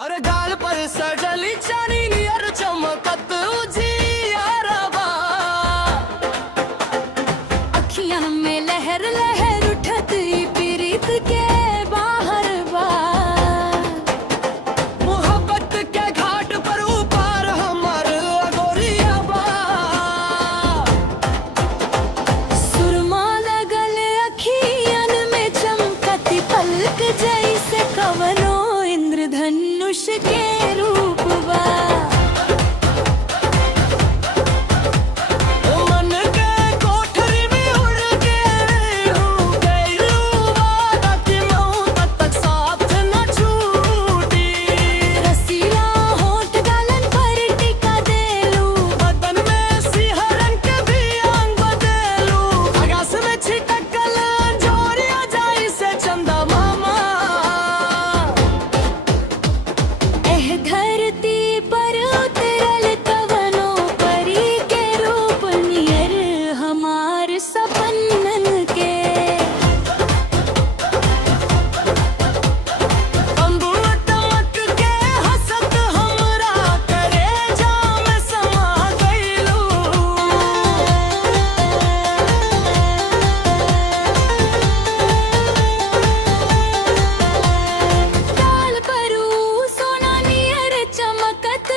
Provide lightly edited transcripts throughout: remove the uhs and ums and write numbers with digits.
अरे गाल पर सजली चानी नियर चमकत उजियारबा, अखियां में लहर लहर उठत ई प्रीत के बाहर बा। मोहब्बत के घाट पर ऊपर हमर अगोरियाबा, सुरमा लगल अखियन में चमकत पलक जैसे कवनो इंद्रधनुष के रूप बा। मन के कोठरी में उड़ के गइलू वादा कि मौत तक साथ न छूटी। रसीला होठ गालन पर टिका देलू, बदन में सिहरन के भी अंग बदलू। आकाश में छिटकल जोरिया जाई से चंदा मामा, एह धरती पर उतरल कवनो परी के रूप नियर हमार सपनन के। अंगूर टमक के हंसत हमरा करेजा में समा गइलू। गाल परू सोना नियर चमकत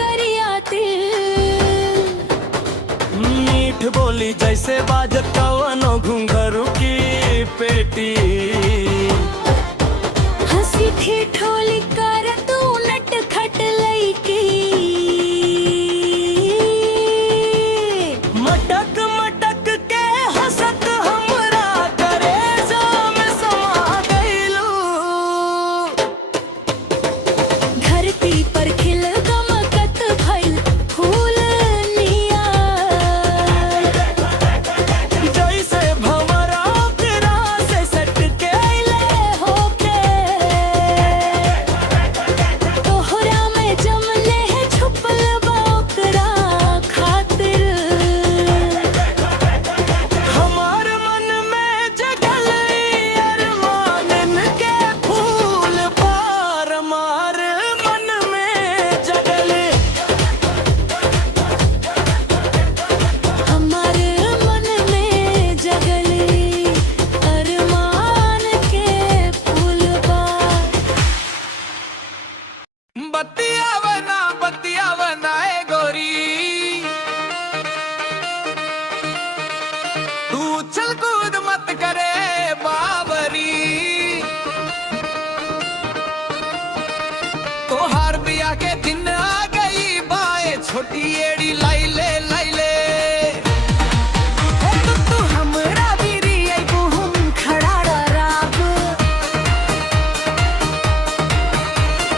करिया तिल, मीठ बोली जैसे बाजत कवनो घुंघरू की पेटी। हंसी ठिठोली कर तू नटखट लईकी। मटक मटक के हंसत हमरा करेजा में समा गइलू। धरती पर खिल गमकत भइल फूल निया, जैसे भंवरा ओकरा से सट के ले होके तोहरा में जमले है छुपल बा ओकरा खातिर। हमार मन में जगल अरमानन के फूल पार, हमार मन में जगल। हमार मन में जगली अरमान के फूल बा। बतिया बना ए गोरी, तू उछल कूद मत करे बाबरी। तोहार बिया के दिन आ गई बाए छोटी एड़ी लाइले लाइले। तू हमरा बिरी आइबू हम खड़ा राब,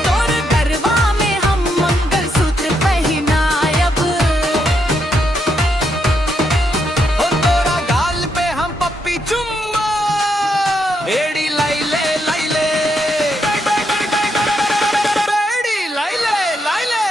तोर गरबा में हम मंगलसूत्र पहिनायब। ओ तोरा गाल पे हम पप्पी चुम्मा, एड़ी लाइले लाइले, एड़ी लाइले लाइले।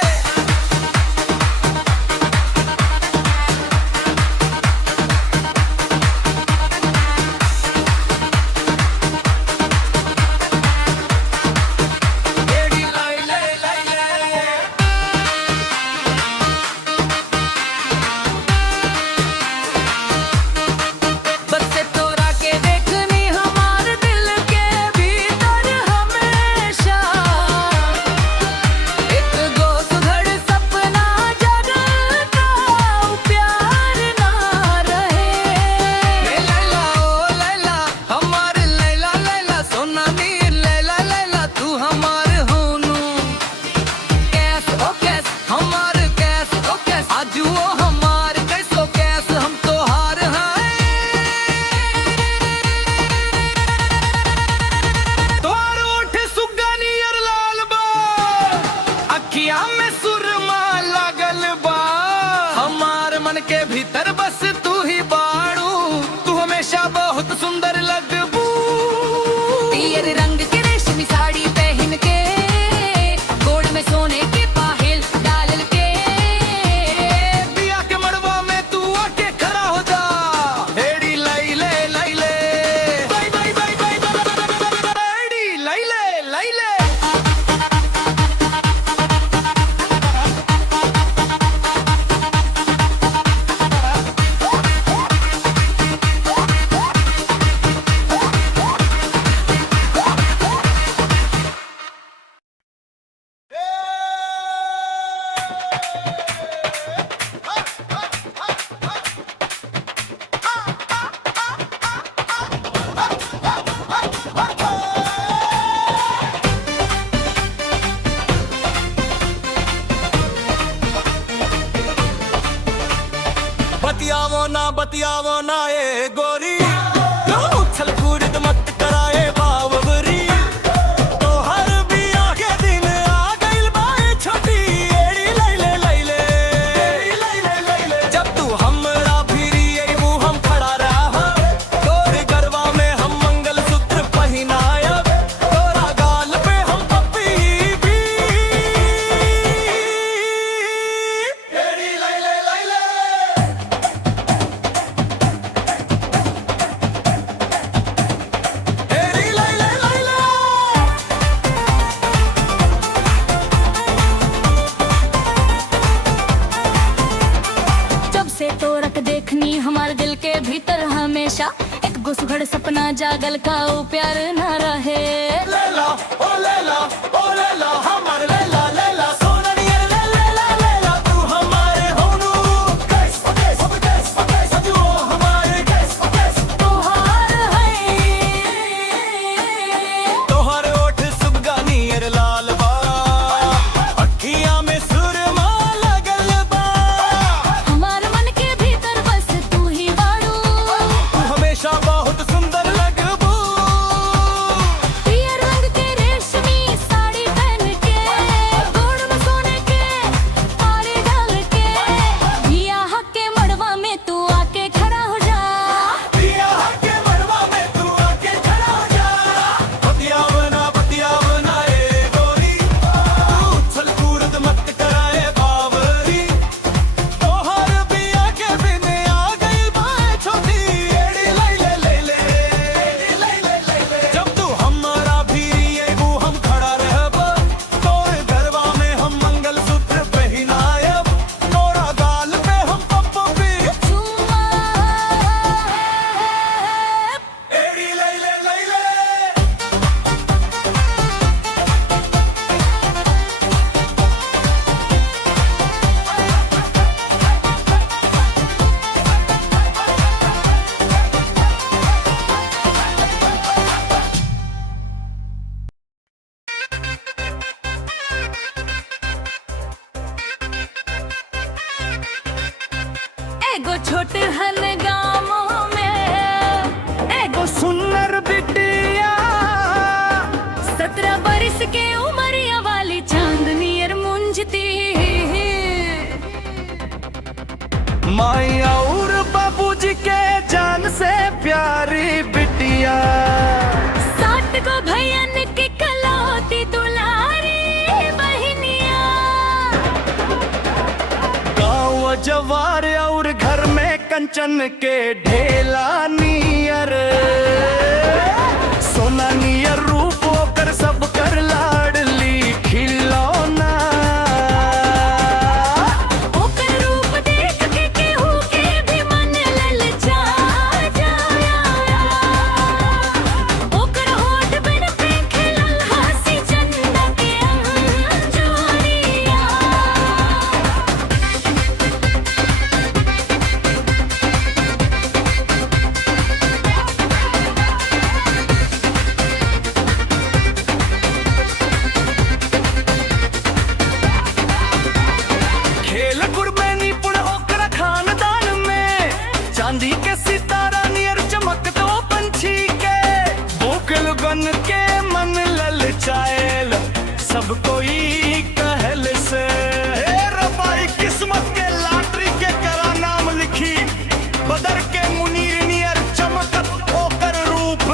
बतियावो ना ए गोरी, उछल कूद मत कराए बावरी। तो हर बिया के दिन आ गइल बाए छोटी एड़ी लैले लैले। जब तू हमरा भिरी अइबू हम खड़ा रहा, तोर गरबा में हम मंगलसूत्र पहिनायब, तोरा गाल पे हम पप्पी भी। एड़ी लैले लैले, एड़ी लैले लैले। जब से तोरक देखनी हमारे दिल के भीतर हमेशा एक गुसगड़ सपना जागल का वो प्यार न रहे। लैला ओ लैला ओ लैला हमार लैला लैला सोना नियर लैला लैला तू हमारे होनू। कैस कैस कैस कैस तू हमारे कैस कैस। तोहार है तोहर ओठ सुबगा नियर लाल बा, अखियां में सुरमा लगल बा। हमार मन के भीतर बस तू ही बाड़ू। तू हमेशा बहुत सुंदर लगबू। पियर रंग के रेशमी साड़ी पहन के, गोड़ में सोने के तारे डाल के, बियाह के मड़वा में तू आके खड़ा हो जा। दिया के मरवा में तू आके खड़ा हो जा। बतियावना ए गोरी, उछल कूद मत कराए बावरी। तोहर बिया के बिन आ गई बाए छोटी एड़ी लैले लैले, एड़ी लैले लैले। जब तू हमरा भिरी अइबू हम खड़ा रहब, तोर गरबा में हम मंगलसूत्र पहिनायब, तोरा गाल पे हम पप्पी। चुम्मा एड़ी लैले लैले। एगो छोट हन गामों में एगो सुंदर बिटिया 17 बरिस के उमरिया वाली चांदनी अर मुंजती। माई और बाबूजी के जान से प्यारी बिटिया, 60 को भैयन की कलौती दुलारी बहनिया। गाँव जवार और घर में कंचन के ढेला नियर, सोना नियर रूप ओकर सब कर लाडली खिलौना। ओकर रूप देख के केहू के भी मन ललचा जाया। ओकर होठ बिन पे खिलल हंसी चंदा के अंजोरिया। खेल गुड़ में निपुण ओकरा खानदान में, चांदी के सितारा नियर चमक दो पंछी के। बोकल गन के मन ललचाएल सब कोई कहल से। हे रबाई किस्मत के लाटरी के करा नाम लिखी, बदर के मुनीर नियर चमकत ओकर रूप।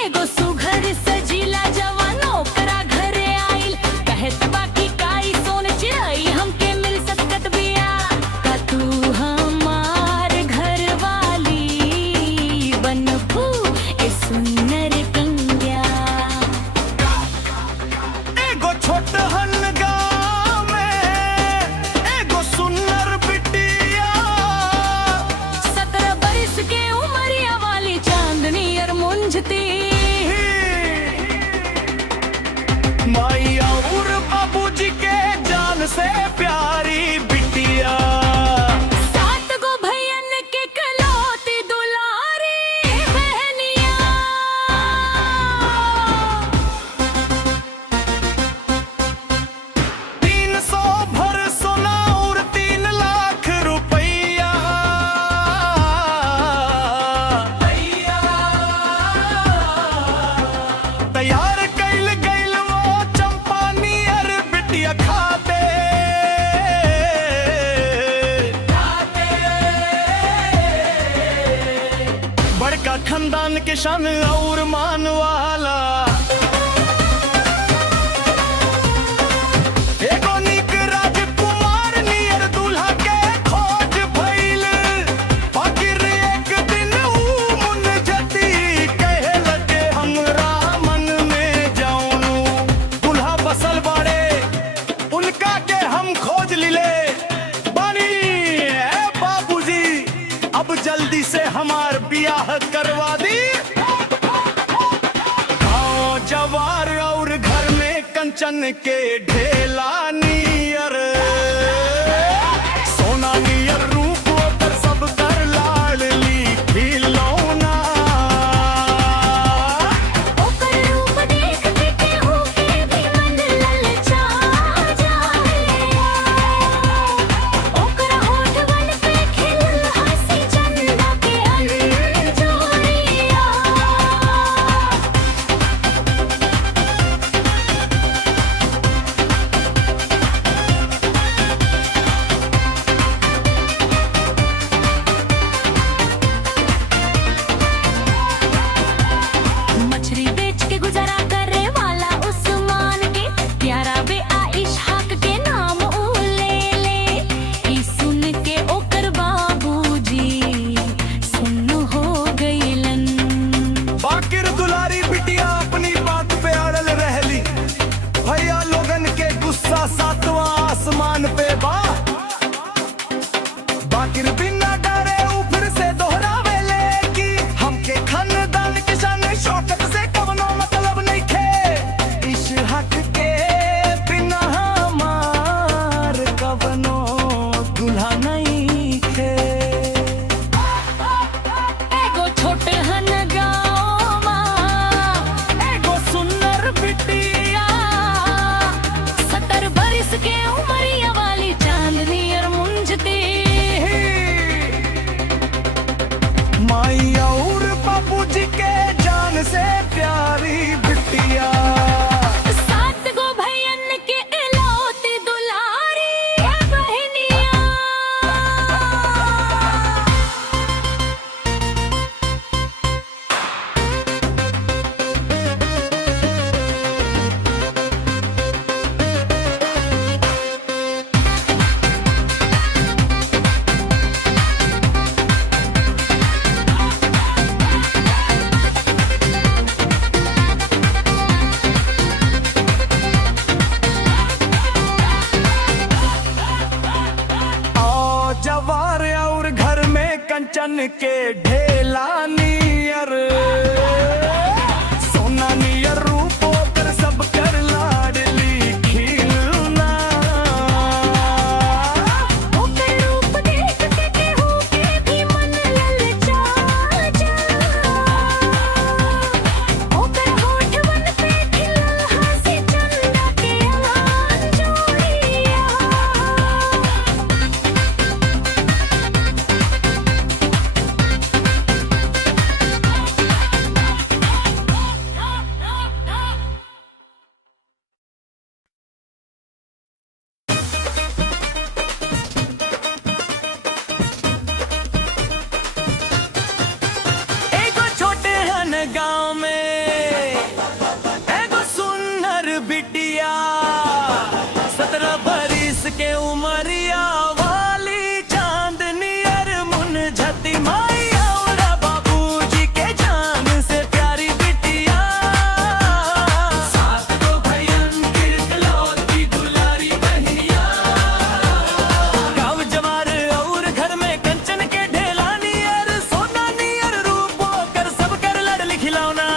एगो सुघर सजीला जवान ओकरा घरे आइल, कहत बाकी काई सोन चिड़ई हमके मिल सकत बिया। का तू हमार घर वाली बनबू ए सुंदर कन्या। एगो छोट हन गाँव में एगो सुंदर बिटिया, 17 बरिस के उमरिया वाली चांदनी अर मुंजती। माई और बाबूजी के जान से प्यारी बिटिया। 7 गो भैयन के कलौती दुलारी बहनिया। 300 भर सोना और 3 लाख रुपया, के शन और मान वाला एगो निक राजकुमार नियर दूल्हा के खोज भइल फकीर एक दिन ऊ मुन जती कहे लगे हमरा मन में जाऊनु दूल्हा बसल बाड़े उनका के हम खोज लिले बानी ए बाबूजी अब जल्दी से हमार बियाह करवा दी गाँव जवार और घर में कंचन के ढेला नियर सोना नियर रूप पर सब कर लाडली खिलौना ओकर रूप देख के केहू के भी मन ललचा जाए ओकर होठवन पे खिलल हंसी चंदा के अंजोरिया मछली बेच के गुजारा करे वाला उस्मान के प्यारा बे आइशहाक के नाम ऊ ले ले ई सुन के ओकर बाबूजी सुन हो गइलन बाकिर दुलारी बिटिया अपनी बात पे अड़ल रहली भैया लोगन के गुस्सा सातवां आसमान पे बा बाकिर बिना डरे ऊ फिर से दोहरावेले कि हमके खानदान के शान शौकत से कवनो मतलब नहीं खे इस हक के बिना हमार कवनो दूल्हा नहीं खे एगो छोटे हन गाँव एगो सुंदर बिटिया 70 बरिस के उमरिया वाली चांदनी और मुंजती माई और बाबूजी के जान से प्यारी बिटिया 7 गो भैयन के इलौती दुलारी बहनिया आओ जवार और घर में कंचन के ढेला नियर सोना नियर रूप पर सब कर लाडली खिलौना ओकर रूप देख के केहू के भी मन ललचा जाए ओकर होठवन पे खिलल हंसी चंदा के अंजोरिया एगो छोटे हन गाँव में एगो सुंदर बिटिया 17 बरिस के उमरिया वाली चांदनी अर मुन झती माई और बाबूजी के जान से प्यारी बिटिया 7 गो भैयन की इकलौती दुलारी बहनिया गाँव जवार और घर में कंचन के ढेला नियर सोना नियर रूप कर सब कर लड़ली खिलौना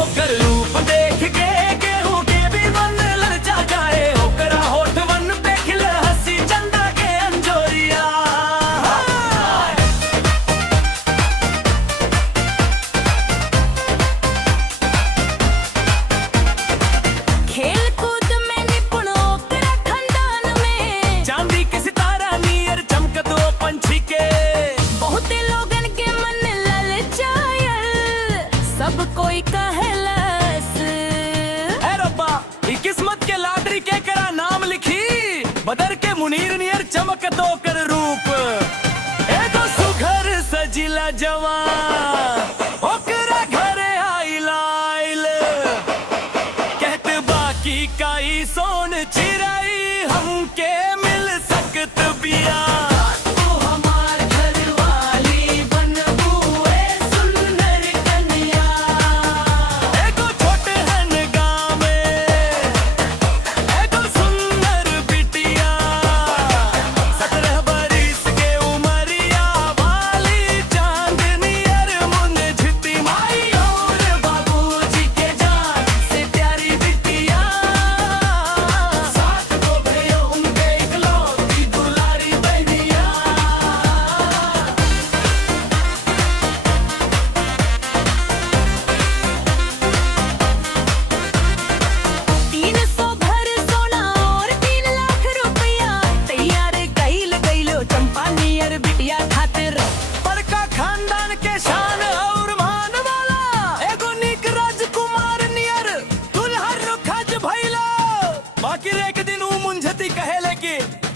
ओकर रूप देख के केहू के भी मन ललचा जाए ओकरा होठवन पे खिल हंसी चंदा के अंजोरिया खेल कूद में निपुण ओकरा खानदान में चांदी के सितारा नियर चमकत वो पंछी के बहुते लोगन के मन ललचायल सब कोई कहेलस ए रब्बा ई किस्मत के लाटरी के करा नाम लिखी बदर के मुनीर नियर चमकत ओकर रूप एगो सुघर सजिला जवान की काई सोन चिराई हमके मिल सकत बिया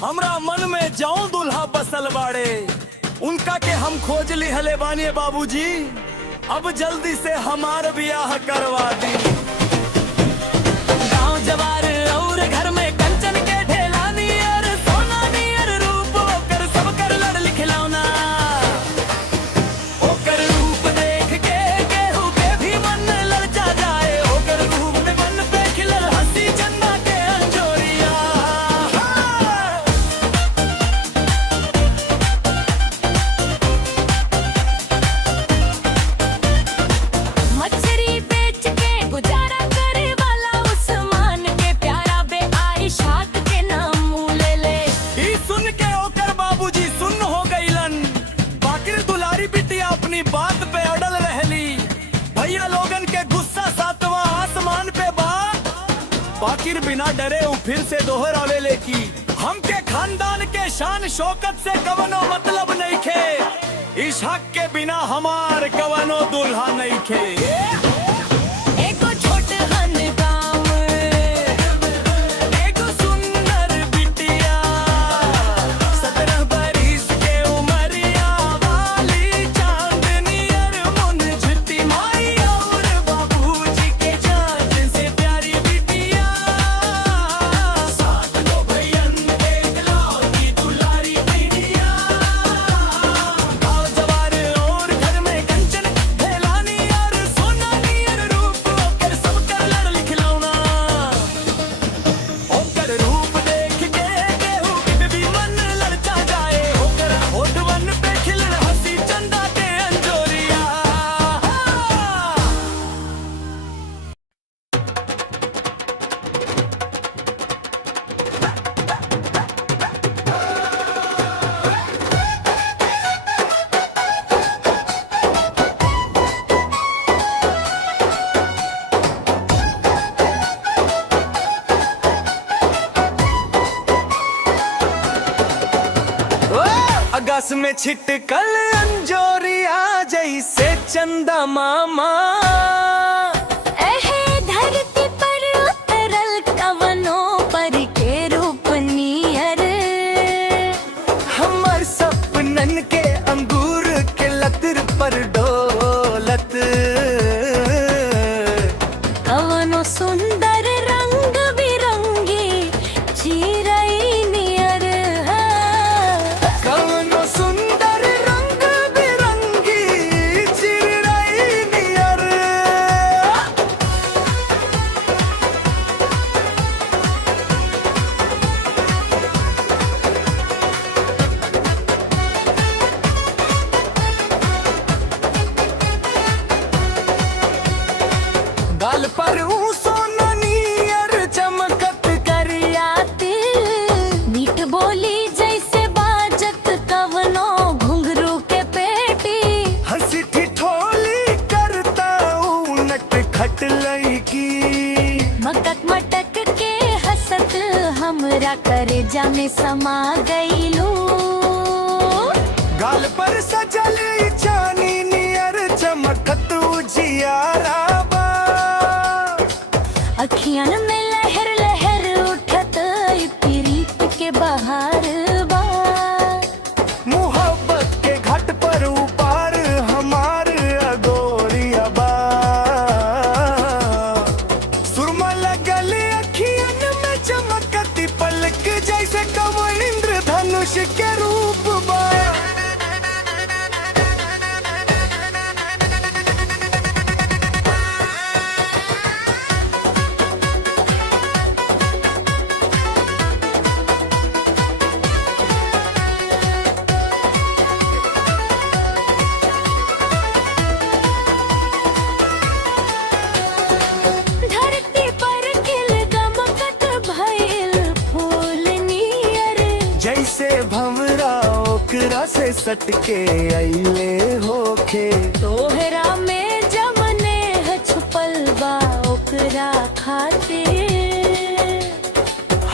हमरा मन में जाऊं दुल्हा बसल बाड़े उनका के हम खोज ली हले बानी बाबूजी अब जल्दी से हमार ब्याह करवा दी गांव जवार और घर में कंचन के ढेला नियर सोना नियर रूप ओकर सब कर लड़ लिखलौना ओकर रूप देख के केहू के भी मन ललचा जाए ओकर रूप में मन पे खिलल हंसी चंदा के अंजोरिया बात पे अड़ल रहली भैया लोगन के गुस्सा सातवां आसमान पे बात बाकिर बिना डरे वो फिर से दोहरावे लेकी हमके खानदान के शान शौकत से कवनो मतलब नहीं खे इस हक के बिना हमार कवनो दुल्हा नहीं खे अगस में छिटकल अंजोरिया जैसे चंदा मामा धरती पर उतरल कवनो पर के रूप नियर हमर सपनन के अंगूर के लतर पर डोलत कवनो सुंदर रंग बिरंगी चिरई नियर कवनो सुंदर रंग बिरंगी चिरई नियर गाल पर सोना नियर चमकत करिया तिल मीठ बोली जैसे बाजत कवनो घुंघरू के पेटी हंसी ठिठोली करता नट खट लईकी मटक मटक के हंसत हमरा करेजा में समा गईलू गाल पर सजल चानी नियर चमकत उजियारा बा अखियन में लहर लहर उठत प्रीत के बहार बा मोहब्बत के घाट पर ऊपर हमार अगोरिया बा सुरमा लगल अखिया से कम इंद्रधनुष के रूप बा धरती पर खिल गमकत भइल फूल नियर जैसे भंवरा ओकरा से सटके अइले होखे तोहरा में जमने है छुपल बा ओकरा खातिर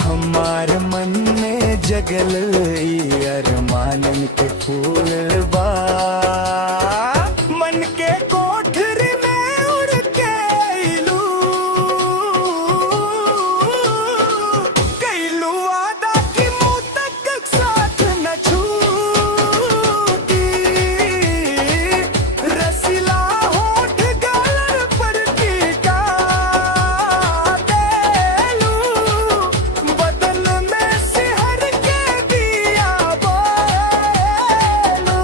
हमार मन में जगल ई अरमानन के फूल बा मन के कोठरी में उड़ के अइलू कैलू वादा कि मुँह तक साथ न छूटी रसीला होठ गालर पर टीका देलू बदन में सिहर के दिया बोलू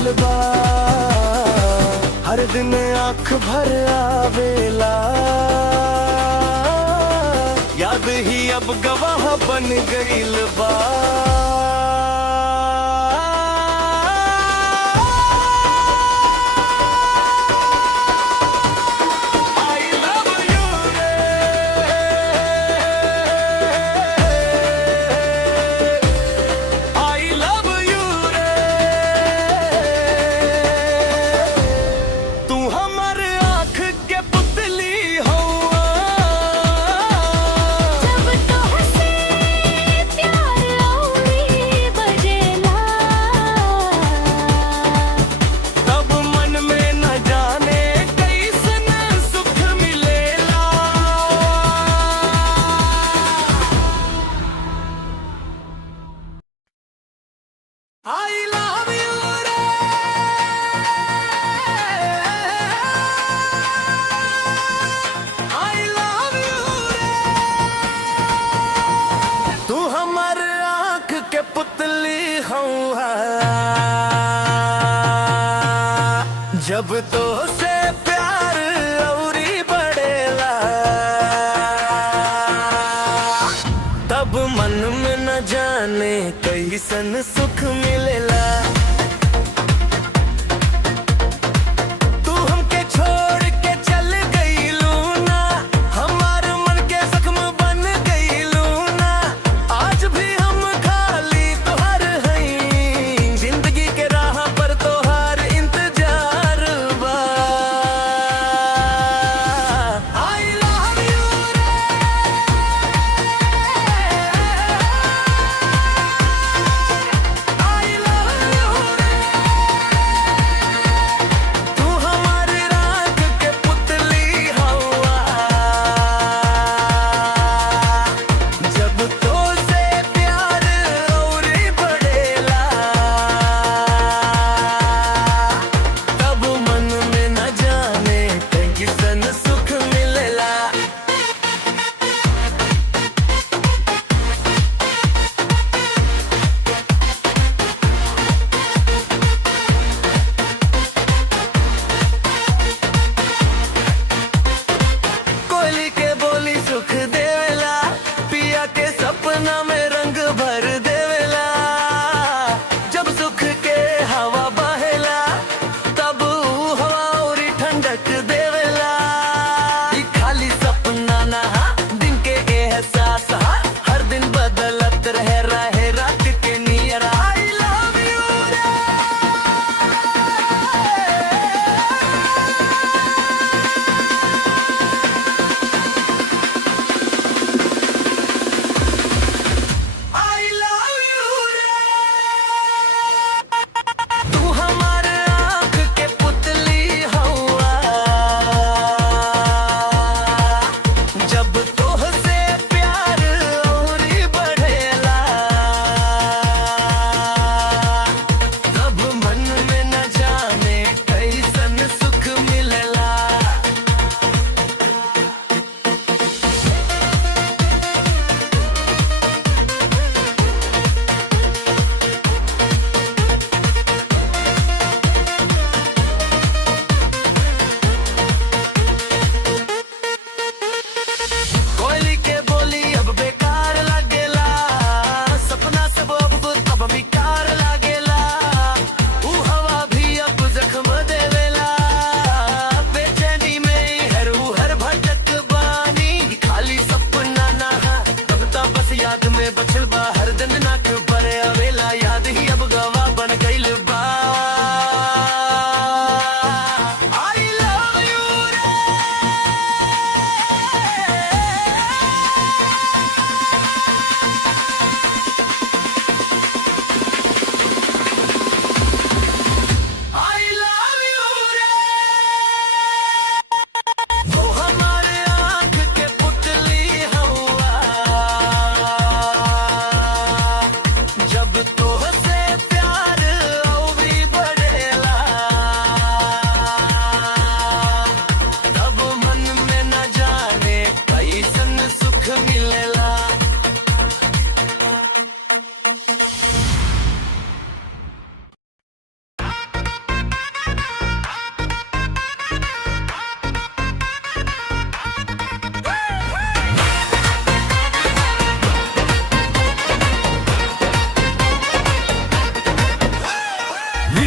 गइल बा। हर दिन आँख भर आवेला, याद ही अब गवाह बन गइल बा। जब तो से प्यार औरी बढ़ेला, तब मन में न जाने कैसन सुख मिलेला। तू हमके छोड़ के चल गईलू ना, हमार मन के जख्म बन गईलू ना। आज भी हम खाली तोहर हई, जिंदगी के राह पर तोहार इंतजार बा।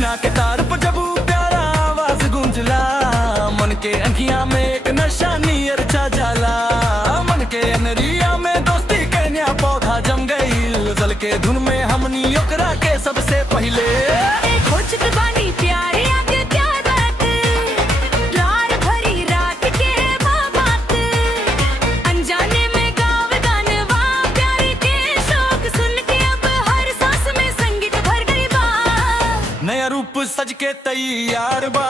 बिना के तार पर जब प्यारा आवाज गूंजला, मन के अंखियां में एक नशा नियर छा जाला। मन के अनरिया में दोस्ती के नया पौधा जम गई, जल के धुन में हमनी ओकरा के सबसे पहले खोजत बानी प्यार आगे क्या बात, प्यार भरी रात के बात, अनजाने में गाव गानवा प्यार के शौक सुन के अब हर सांस में संगीत भर गई बा। नया रूप सज के तैयार बा।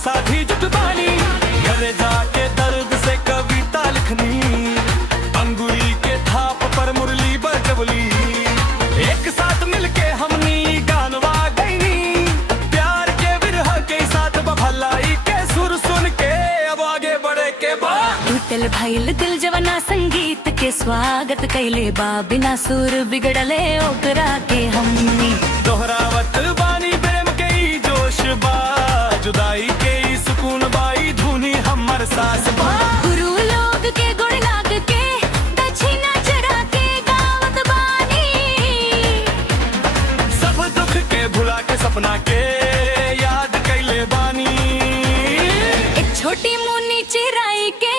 साथी जुट बानी घरे जाके दर्द से कविता लिखनी, अंगुली के थाप पर मुरली बजवली, एक साथ मिलके हमनी गानवा गईनी। प्यार के विरह के साथ भलाई के सुर सुन के अब आगे बढ़े के बाद टूटल भइल दिल जवना संगीत के स्वागत कैले बा, बिना सुर बिगड़ले ओकरा के हमनी दोहरावत बानी प्रेम के ई जोश बा, जुदाई के ई सुकून बाई धुनी हमर सास बा। गुरु लोग के गुण लाग के दक्षिणा चढ़ा के गावत बानी, सब दुख के भुला के सपना के याद कैले बानी। एक छोटी मुन्नी चिराई के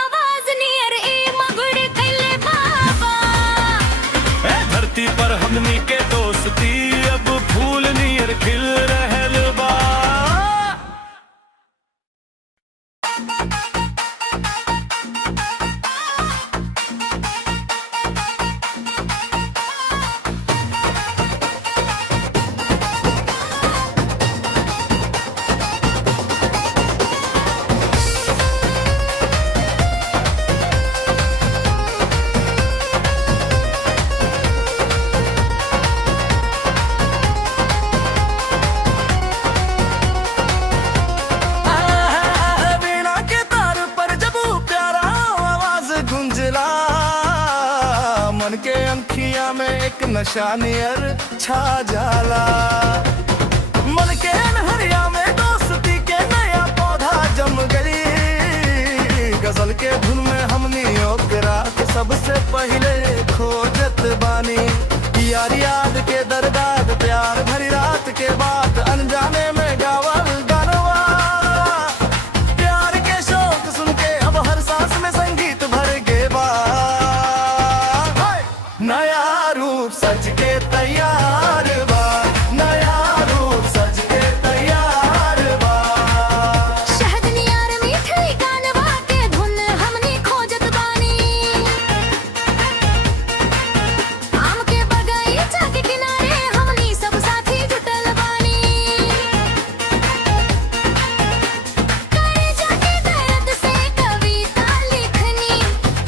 आवाज नियर ए मगुड़ कैले बाबा। धरती पर हमनी के दोस्ती अब फूल नियर खिल रहल बा। मन के अंखियां में एक नशा नियर छा जाला, मन के अनहरिया में दोस्ती के नया पौधा जम गई। गजल के धुन में हमनी ओकरा के सबसे पहले खोजत बानी, यार याद के दर्दाद प्यार भरी रात के बात, अनजाने में गावल गानवा प्यार के शौक सुन के अब हर सांस में संगीत भर गे बा। नया रूप सज के तैयार बा, नया रूप सज के तैयार बा। शहद नियर मीठे गानवा के धुन हमनी खोजत बानी, आम के बगीचा के किनारे हमनी सब साथी जुटल बानी। करे जाके दर्द से कविता लिखनी,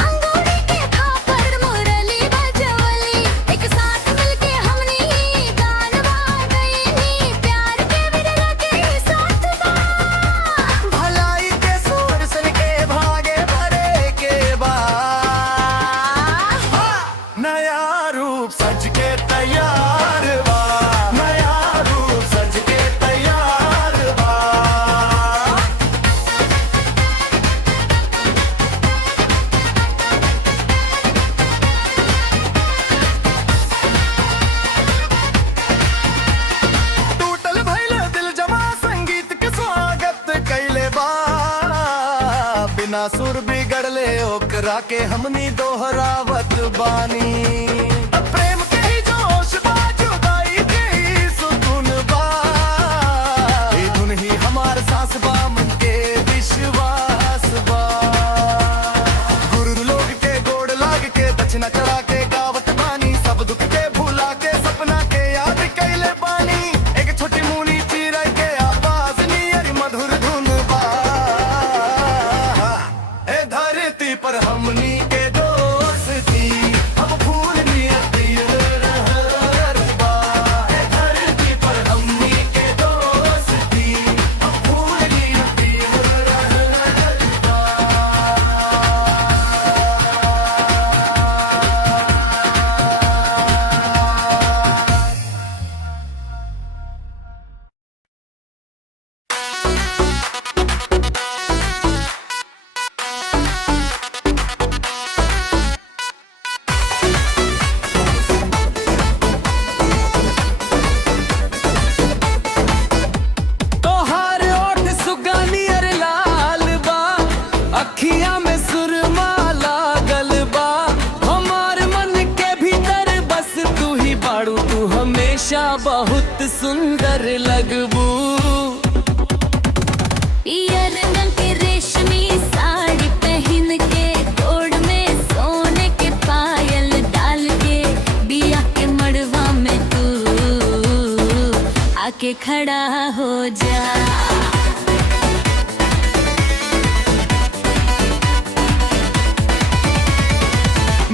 अंगूरी के थाप पर मुरली बजवली, एक साथ मिलके हमनी गानवा गईनी। प्यार के विरह के साथ बा, भलाई के सुर सुन के भागे भरे के बा। नया रूप सज के तैयार बा, नया रूप सज के तैयार बा। टूटल भइल दिल जमा संगीत के स्वागत कैले बा, बिना सुर बिगड़ले ओकरा के हमनी दोहरावत बानी। प्रेम के ही जोश बा, जुदाई के ही सुकून बा, ई धुन ही हमार सांस बा, मन के विश्वास बा। गुरु लोग के गोड़ लाग के दक्षिणा चढ़ा के गावत बानी, सब दुख के भुला के सपना के याद कैले बानी। एक छोटी मुनी चिड़ै के आवाज नियर मधुर धुन बा, ए धरती पर हमनी के दोस्ती अब बहुत सुंदर लगबू। पियर रंग के रेशमी साड़ी पहन के, गोड़ में सोने के पायल डाल के, बिया के मड़वा में तू आके खड़ा हो जा।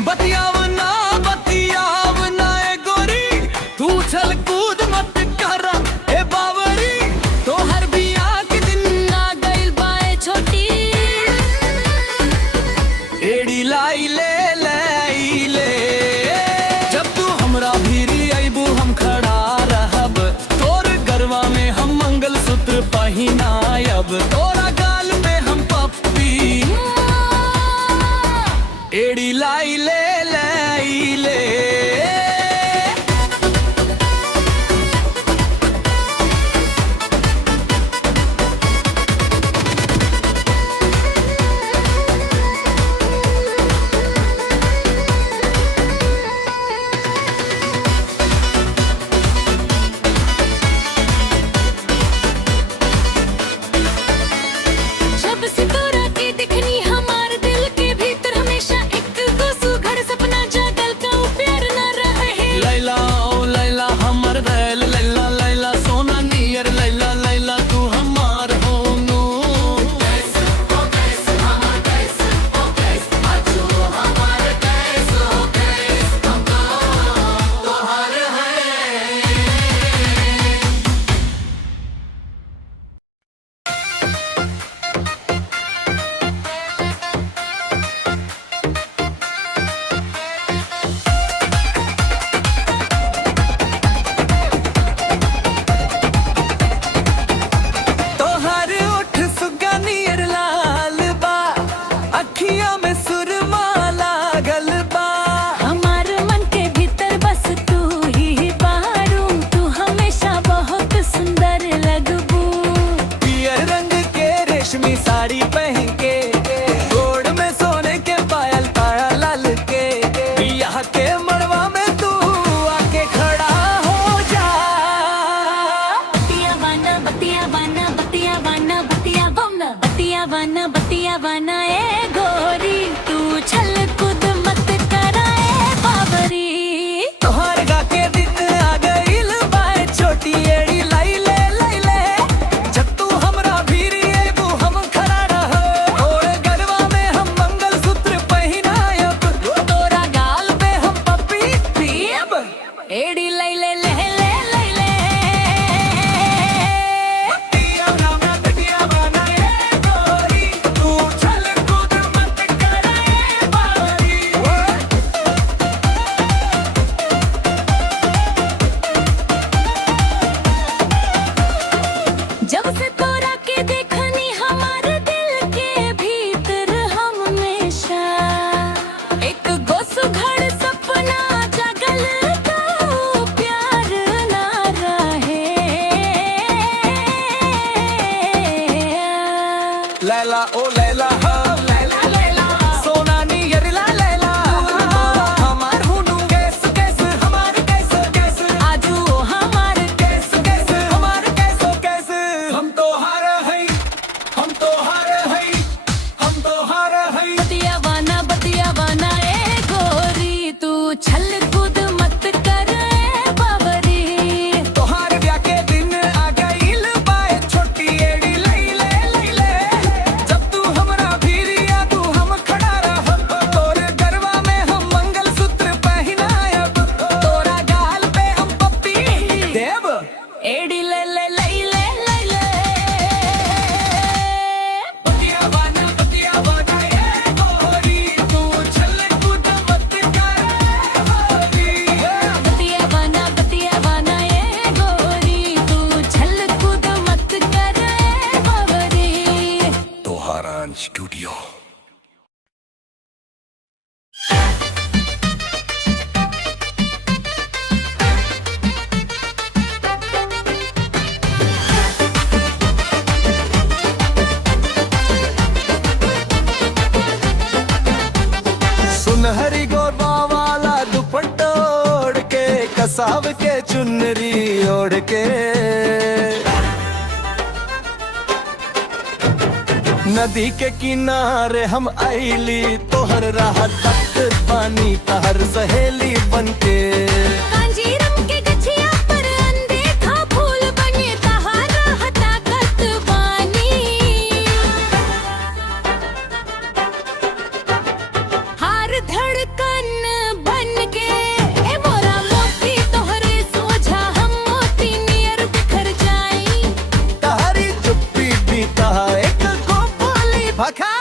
बतियावना बतियावना ए गोरी, तू उछल कूद मत करा ए बावरी। तोहर बिया के दिन आ गइल बाए छोटी, एड़ी लाई ले लाई ले। जब तू हमरा भीरी अइबू हम खड़ा रहब, तोर गरवा में हम मंगलसूत्र पहिनायब, तोरा गाल पे हम पप्पी। एड़ी लाई ले लाई ले। जब से तोरा के दिखनी हमार दिल के भीतर हमेशा एक गो सुघड़ सपना जागल का प्यार न रहे। लैला ओ लैला हमर बैल, लैला लैला सोना नियर, लैला लैला तू हमार होनू। तोहर ओठ सुगा नियर लाल बा, अखियां में सुरमा लागल बा। हमार मन के भीतर बस तू ही बारू, तू हमेशा बहुत सुंदर लगबू। पियर रंग के रेशमी साड़ी पहन के, गोड़ में सोने के पायल तारा लाल के, बियाह के मड़वा में तू आके खड़ा हो जा। बतिया वाना बतिया वाना बतिया वाना बतिया वाना बतिया वाना बतिया वाना ए गोरी, तू छल कूद मत करा ए बावरी। तोहर गा के दिन आ गइल बाए छोटी, एड़ी लाई ले लाई ले। जब तू हमरा भीरी अइबू हम खड़ा रहब, और गरवा में हम मंगलसूत्र पहिनायब, तोरा गाल पे हम पप्पी पियब। एड़ी ले ले ले ले ले ले। बतिया वाना ए गोरी, तू छल कूद मत कर ए बावरी। जब से तोरा के देखनी हमार दिल के भीतर हमेशा एक गो सुघड़ सपना जागल का प्यार ना रहे। लैला ओ लैला हो लैला लैला, सोना नियर ला लैला। हमार हुनू कैस कैस, हमार कैस कैस, आजू ओ हमार कैस कैस, हमार कैसो कैस। हम तो हार है, हम तो हार है, हम तो हार है। बतिया वाना ए गोरी, तू छल कूद मत कर ए बावरी। तोहार ब्याह के दिन आ गइल बाए छोटी, एड़ी लई ले लई ले। जब तू हमरा भीरी आ तू हम खड़ा रहब, तोर गरवा में हम मंगलसूत्र पहिनायब, तोरा गाल पे हम पप्पी देब। एड़ी ले ले ले ले ले ले। बतिया वाना ए गोरी, तू छल कूद मत कर ए बावरी। बतिया वाना ए गोरी, तू छल कूद मत कर ए बावरी। तोहारान स्टूडियो। सुनहरी गोरबा वाला दुपट्टा ओढ़ के, कसाव के चुनरी छोड़ के। नदी के किनारे हम आईली तोहर राह तक पानी तहर सहेली बनके। कांजीरम के गछिया पर अनदेखा फूल बने तहार राह ताकत बानी। हार धड़कन बनके ए मोरा मोती तोहरे सोझा हम मोती नियर बिखर जाई। तहरी चुप्पी भी तहा एक भखा।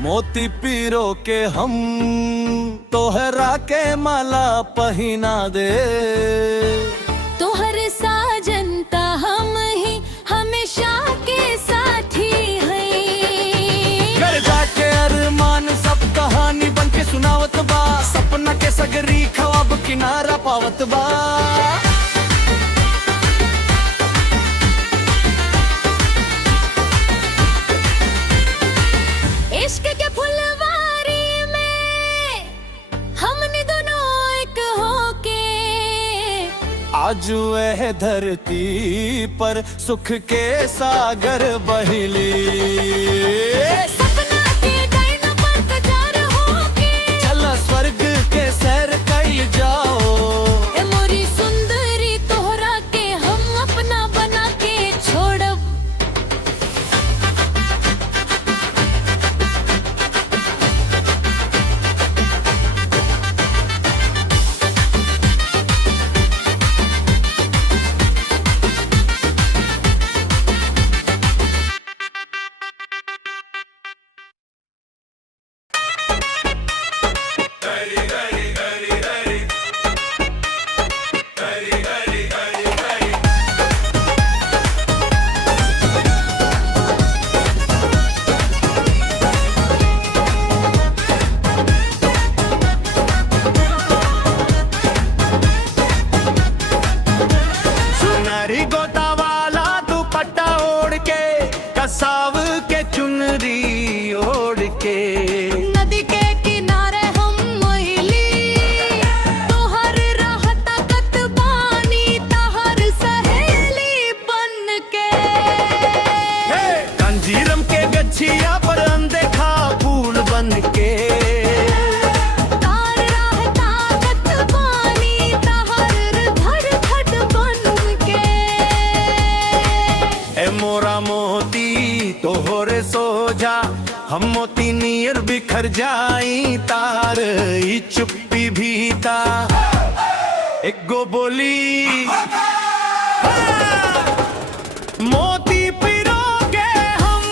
मोती पीरो के हम तोहरा के माला पहिना दे। तोहर साजनता हम ही हमेशा के साथी हैं। घर जाके अरमान सब कहानी बन के सुनावत बा। सपना के सगरी ख्वाब किनारा पावत बा। इश्क के फुलवारी में हमने दोनों एक होके। आज वह धरती पर सुख के सागर बहिली। सपना के डायना पर कजार होके। चल स्वर्ग के सैर कई जाओ। ए मोरी सुंदरी तोहरा के हम अपना बना के छोड़ब। सुनारी गोता वाला दुपट्टा ओढ़ के कसाव के चुनरी ओढ़ के। नदी के किनारे हम मोहिली तोहर राह ताकत बानी तहर सहेली बनके। कांजीरम के गछिया पर अनदेखा फूल बनके। तार राह ताकत बानी तहर धड़धड़ बनके। ए मोरा मोती तोहरे सोझा हम मोती नियर बिखर जाई। तार ई चुप्पी भी ता एक गो बोली। मोती पिरोगे हम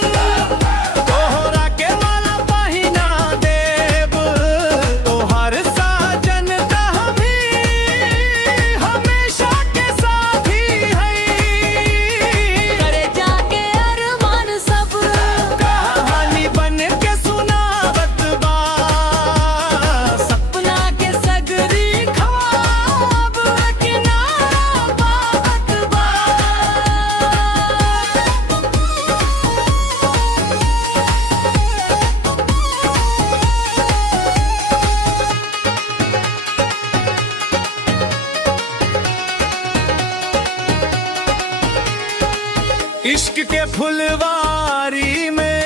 तोहरा के माला पहिना देब। तोहर साजन भी हमेशा के साथी है। करे जाके अरमान सब कहानी बन के सुनावत बा। सपना के सगरी ख्वाब किनारा पावत बा। इश्क के फुलवारी में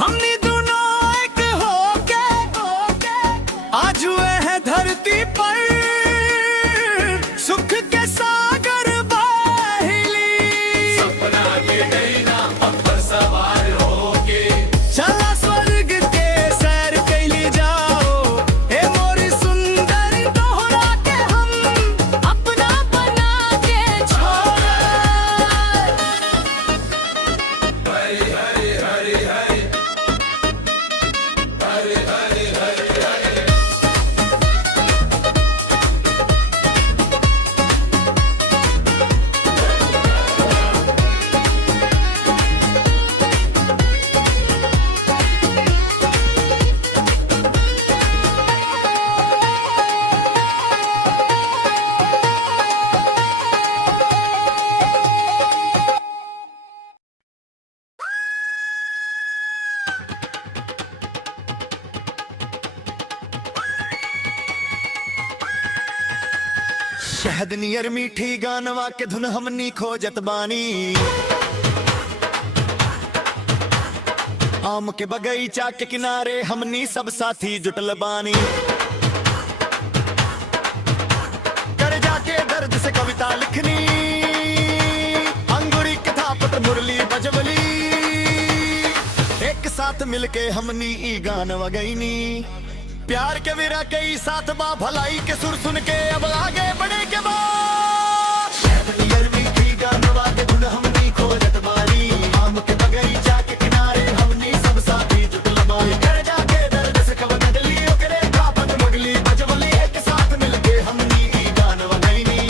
हमने दोनों एक होके। आज वह है धरती पर सुख के सागर बहिली। सपना के नैना पर सवार होके चला स्वर्ग के सैर कैली जाओ। हे मोरी सुंदर तोहरा के हम अपना बना के छोड़। शहद नियर मीठी गानवा के धुन हमनी खोजत बानी। आम के बगीचा के किनारे हमनी सब साथी जुटल बानी। कर जाके दर्द से कविता लिखनी, अंगूरी के थापट मुरली बजवली। एक साथ मिलके हमनी ई गानवा गईनी। प्यार के विरा के ई साथ बा, भलाई के सुर सुन के अब आगे बढ़े के बाद। शहद नियर मीठी गानवा के धुन हमनी खोजत बानी। आम के बगीचा के किनारे हमनी सब साथी जुटल बानी। कर जाके दर्द से कवन डली ओकरे थापट मुरली बजवली। एक साथ मिलके हमनी ई गानवा गईनी।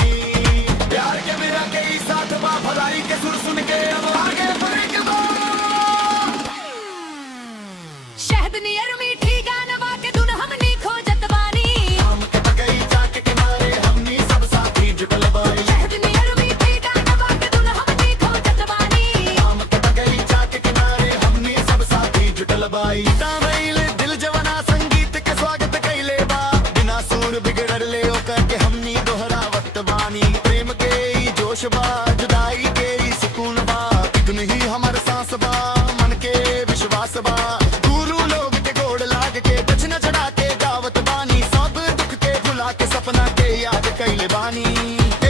प्यार के विरा के ई साथ बा, भलाई के सुर सुन के अब आगे बढ़े के बाद। शहद नियर मीठी गानवा के धुन हमनी खोजत बानी। आम के बगीचा के किनारे हमनी सब साथी जुटल बानी। शहद नियर मीठी गानवा के धुन हमनी खोजत बानी। आम के बगीचा के किनारे हमनी सब साथी जुटल बाई। तामैल दिल जवाना संगीत के स्वागत कैले बा। बिना सुर बिगड़ले ओकर के हमनी दोहरावत बानी। प्रेम के ई जोश बा, जुदाई के ई सुकून बा। धुन ही हमर सांस बा, मन के विश्वास बा। गुरु लोग के गोड़ लाग के दक्षिणा चढ़ा के गावत बानी। सब दुख के भुला के सपना के याद कैले बानी।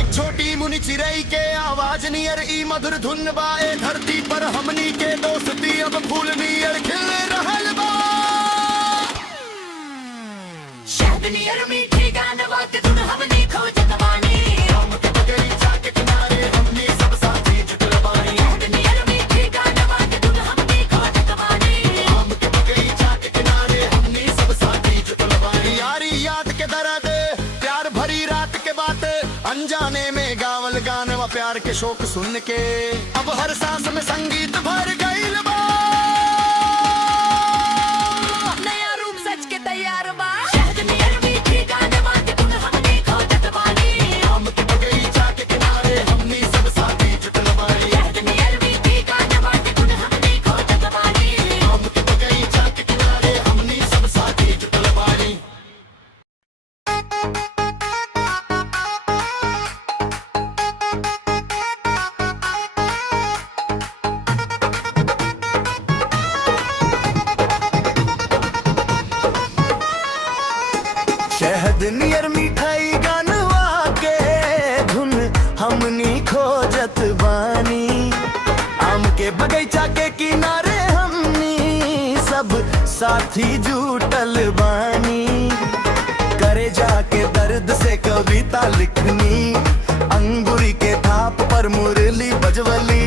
एक छोटी मुनि चिड़ै के आवाज नियर ई मधुर धुन बा। ए धरती पर हमनी के दोस्ती अब फूल नियर खिल रहल बा। शहद नियर मीठी गानवा के धुन हमनी खोजत बानी। आम के बगीचा के किनारे हमनी सब साथी जुटल बानी। शहद नियर मीठी गानवा के धुन हमनी खोजत बानी। आम के बगीचा के किनारे हमनी सब साथी जुटल बानी। यारी याद के दर्द, प्यार भरी रात के बात, अनजाने में गावल गानवा प्यार के शोक सुन के अब हर सांस में संगीत भर गईल बा। नया रूप सच के तैयार बा। शहद नियर मीठी गानवा के धुन हमनी खोजत बानी। आम के बगीचा के किनारे हमनी सब साथी जुटल बानी। शहद नियर मीठी गानवा के धुन हमनी खोजत बानी। आम के बगीचा के किनारे हमनी सब साथी जुटल बानी। शहद नियर मिठाई गानवा के धुन हमनी खोजत बानी। आम के बगीचा के किनारे हमनी सब साथी जुटल बानी। करे जाके दर्द से कविता लिखनी, अंगूरी के थाप पर मुरली बजवली।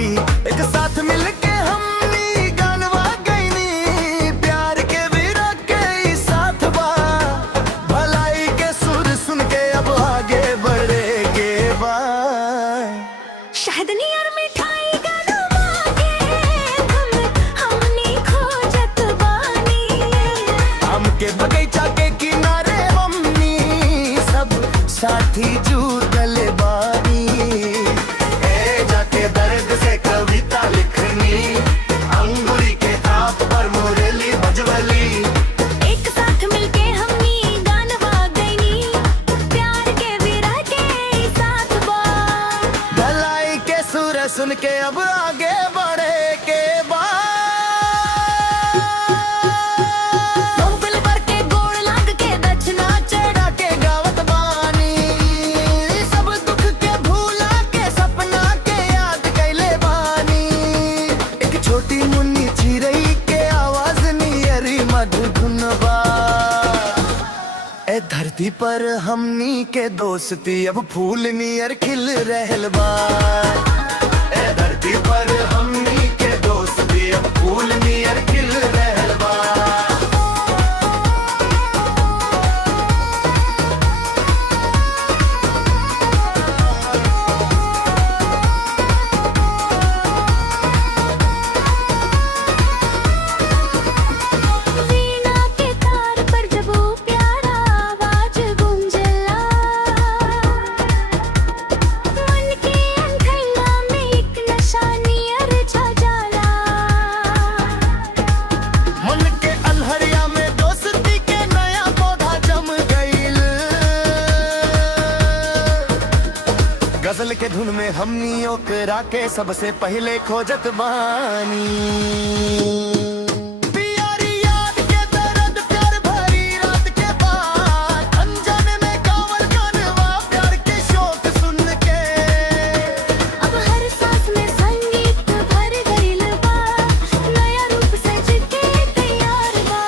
एक साथ मिलके हमनी गानवा गईनी। प्यार के विरा के ई साथ बा, भलाई के सुर सुन के अब आगे बढ़े के बा। शहद नियर मिठाई गानवा के धुन हमनी खोजत बानी। आम के बगीचा के किनारे हमनी सब साथी जुटल बानी। ए जाके दर्द से कविता लिखनी, अंगूरी के थाप पर मुरली बजवली। एक साथ मिलके हमनी गानवा गईनी। प्यार के विरह के ई साथ बा, भलाई के सुर सुन के अब आगे बढ़े के बाद। मोबिल भर के गोड़ लाग के दक्षिणा चढ़ा के गावत बानी। सब दुख के भूला के सपना के याद कैले बानी। एक छोटी मुन्नी चिड़ै के आवाज नियरी मधुर धुन बा। ए धरती पर हमनी के दोस्ती अब फूल नियर खिल रहल बा। ए धरती पर हमनी के दोस्ती अब फूल नियर खिल रहल बा। वीणा के तार पर जब वो प्यारा आवाज गूंजला। मन के अंधेरा में एक नशा नियर छा गजल के धुन में हमनी ओकरा के सबसे पहले खोजत बानी। प्यारी याद के दर्द प्यार भरी रात के बाद अनजाने में गावल गानवा प्यार के शौक सुन के। अब हर सांस में संगीत भर गइल बा, नया रूप सज के तैयार बा।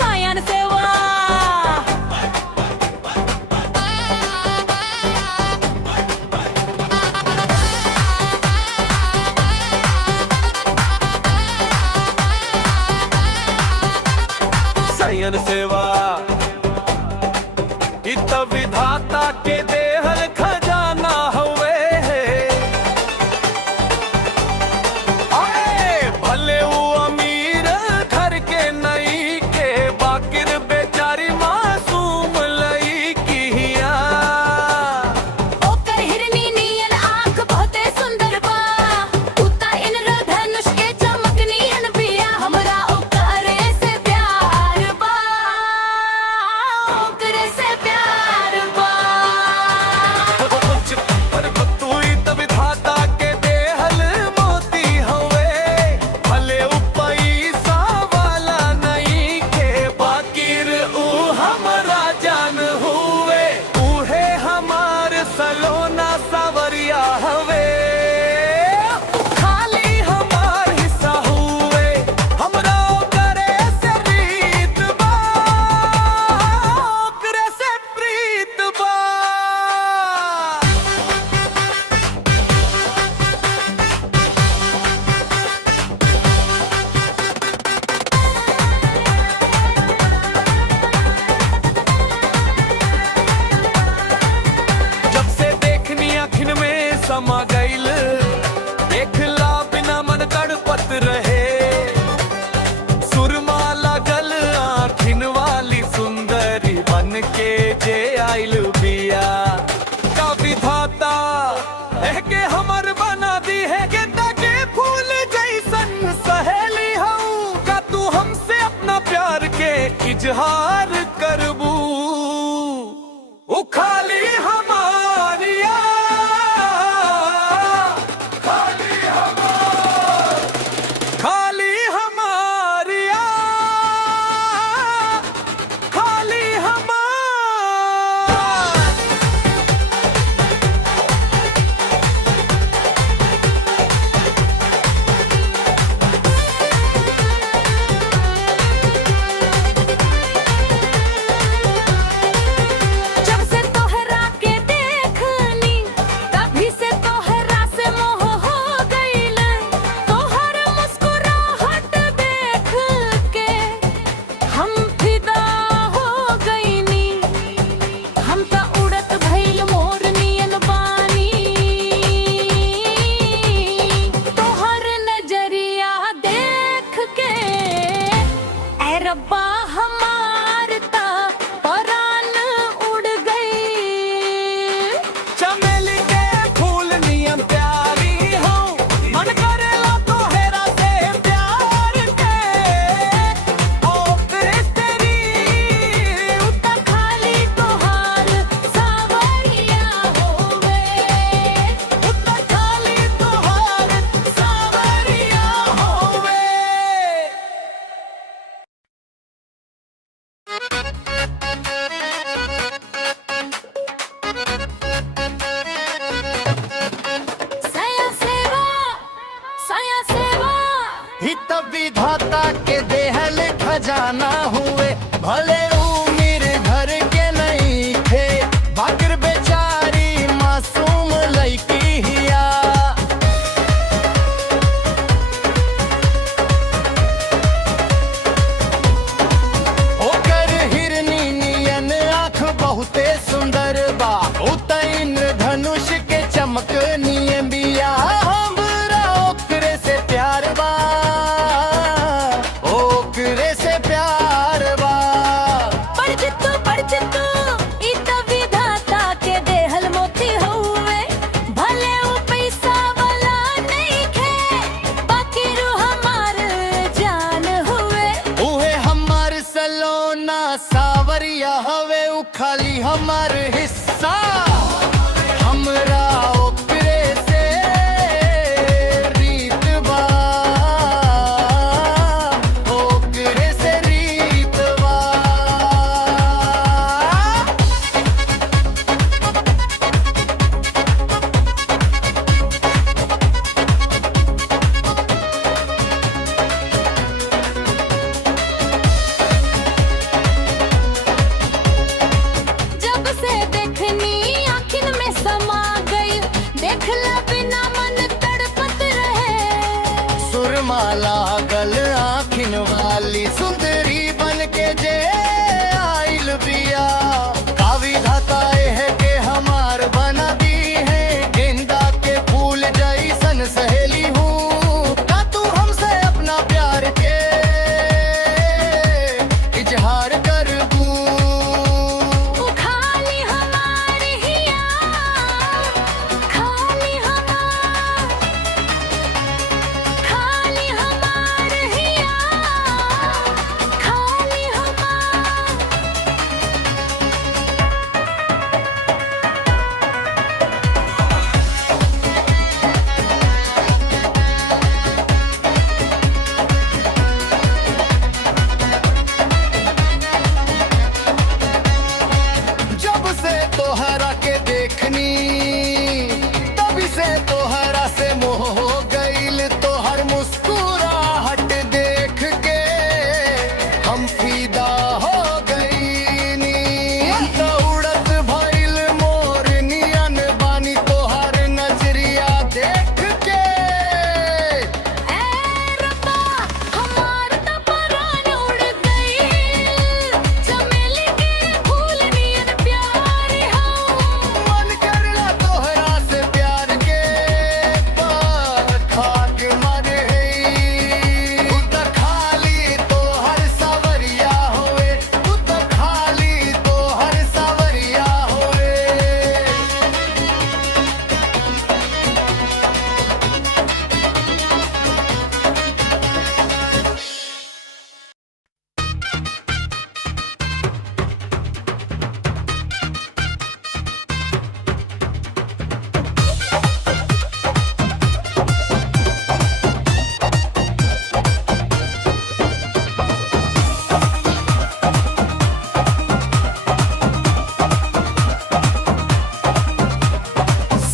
सायन सेवा सायन सेवा इत विधाता के देहल खजाना हवे। आए भले वो अमीर घर के नई के बाकिर बेचारी मासूम लई किया। ओकर हिरनी नियन आँख बहुते सुंदर बा, उता इंद्रधनुष के चमक नियन बिया। हमरा ओकरे से प्यार बा, ओकरे से प्यार बा। पर तू इत विधाता के देहल मोती हवे। भले उ पैसा वाला नहीं के बाकिर उ हमरा जान हुए। उहे हमार सलोना सावरिया हवे। खाली हमार हिस्सा हुए, हमरा ओकरे से रीत बा, ओकरे से प्रीत बा। जब से देखनी अखिन में समा गईल, देखला बिना मन तड़पत रहे। सुरमा लगल आँखिन वाली सुंदरी बन के जे आइल बिया। का विधाता है के हमर बना दी है के ताके फूल जैसन सहेली हूँ। का तू हमसे अपना प्यार के इजहार करबू। खाली हमारिया, खाली हमार, खाली हमारिया, खाली हमार।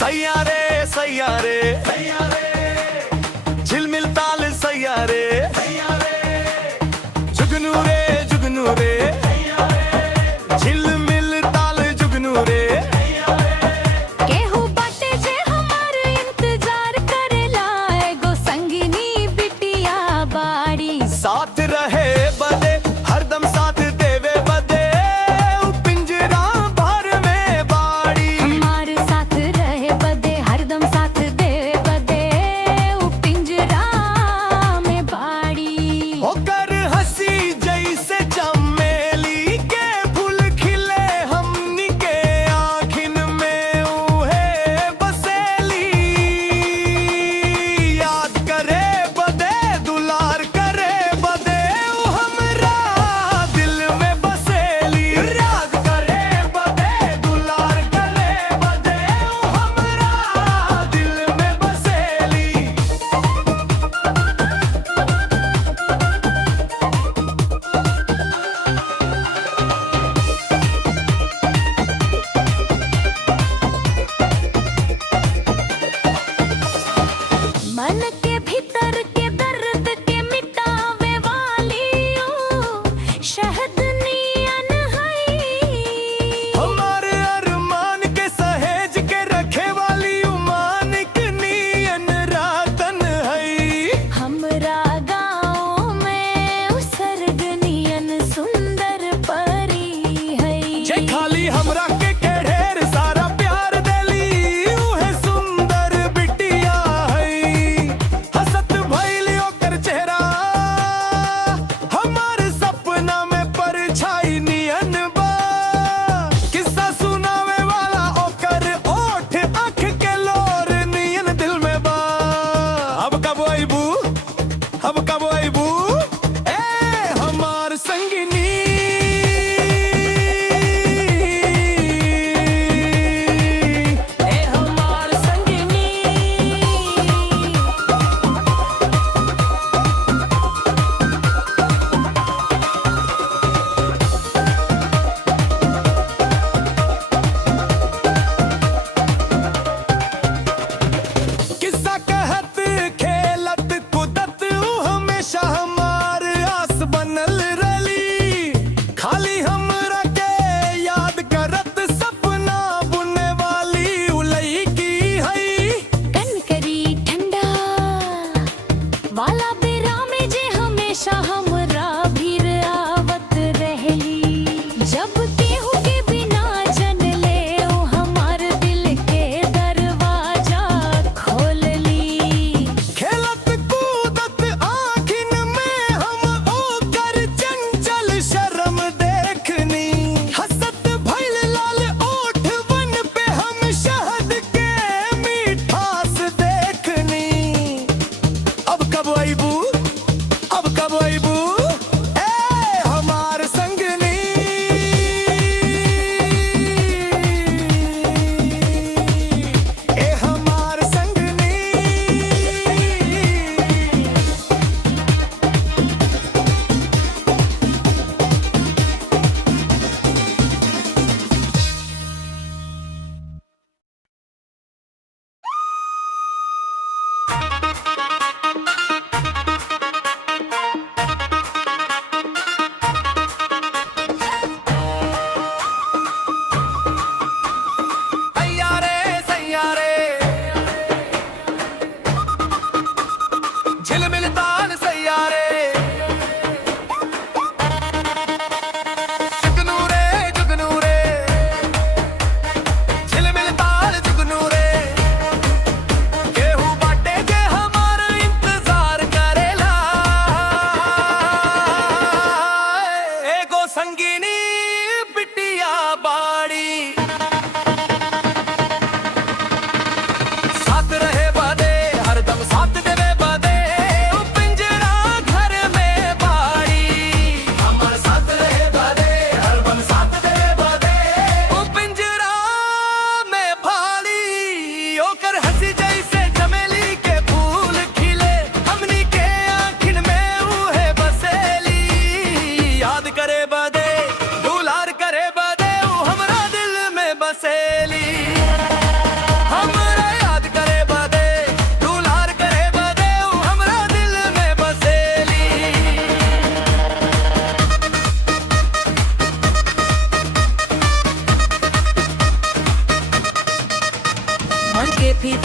सैयारे सैयारे झिलमिल ताल सैयारे जुगनू रे झिलमिल ताल जुगनू रे केहू बाटे जे हमार इंतजार करेला एगो संगिनी बिटिया बाड़ी साथ रहे बदे हरदम साथ देवे बदे उ पिंजरा भर में बाड़ी हमार साथ रहे बदे हरदम साथ दे बदे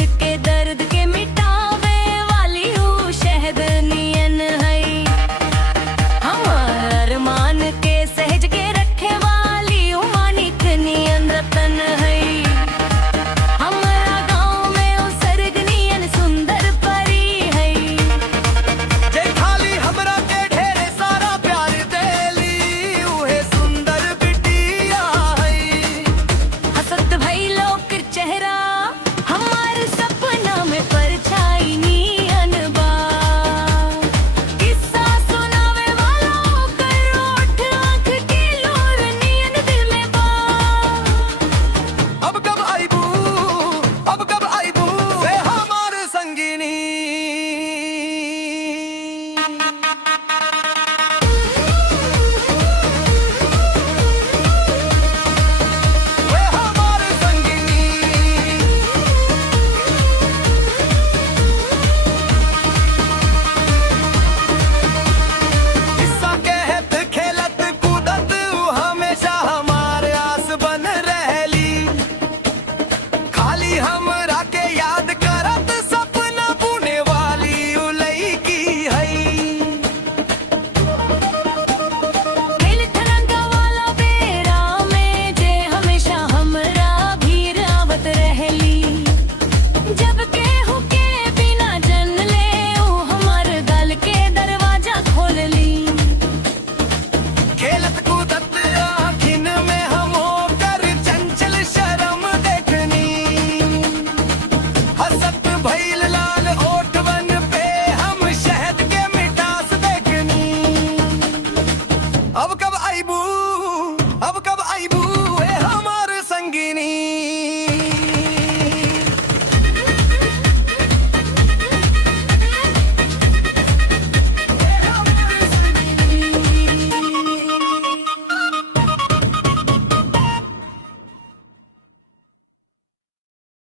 इश्क के दर्द के मिटावे वाली हूँ शहद नियन है हमार अरमान के सहज के रखे वाली हूँ मानिक नियन रतन है हमारा गाँव में वो सर्ग नियन सुंदर परी है जे खाली हमरा के ढेरे सारा प्यार देली उहे सुंदर बिटिया है हसत भई लोक चेहरा हमार सपना में परछाई नियन बा किस्सा सुनावे वाला ओकर ओठ आँख के लोर नियन दिल में बा अब कब आईबू वे हमार संगिनी वे हमार संगिनी किस्सा कहत खेलत कूदत ऊ हमेशा हमार आस बन रहली खाली हमरा के याद करत सपना बुने वाली ऊ लईकी है खेल तरंगा वाला बेरा में जे हमेशा हमरा भीर आवत रहली जब केहू के बिना जन ले ऊ हमर गल के दरवाजा खोलली खेलत कूदत आखिन में हम कर चंचल शर्म देखनी हसत भइल लाल ओठवन पे हम शहद के मिठास देखनी अब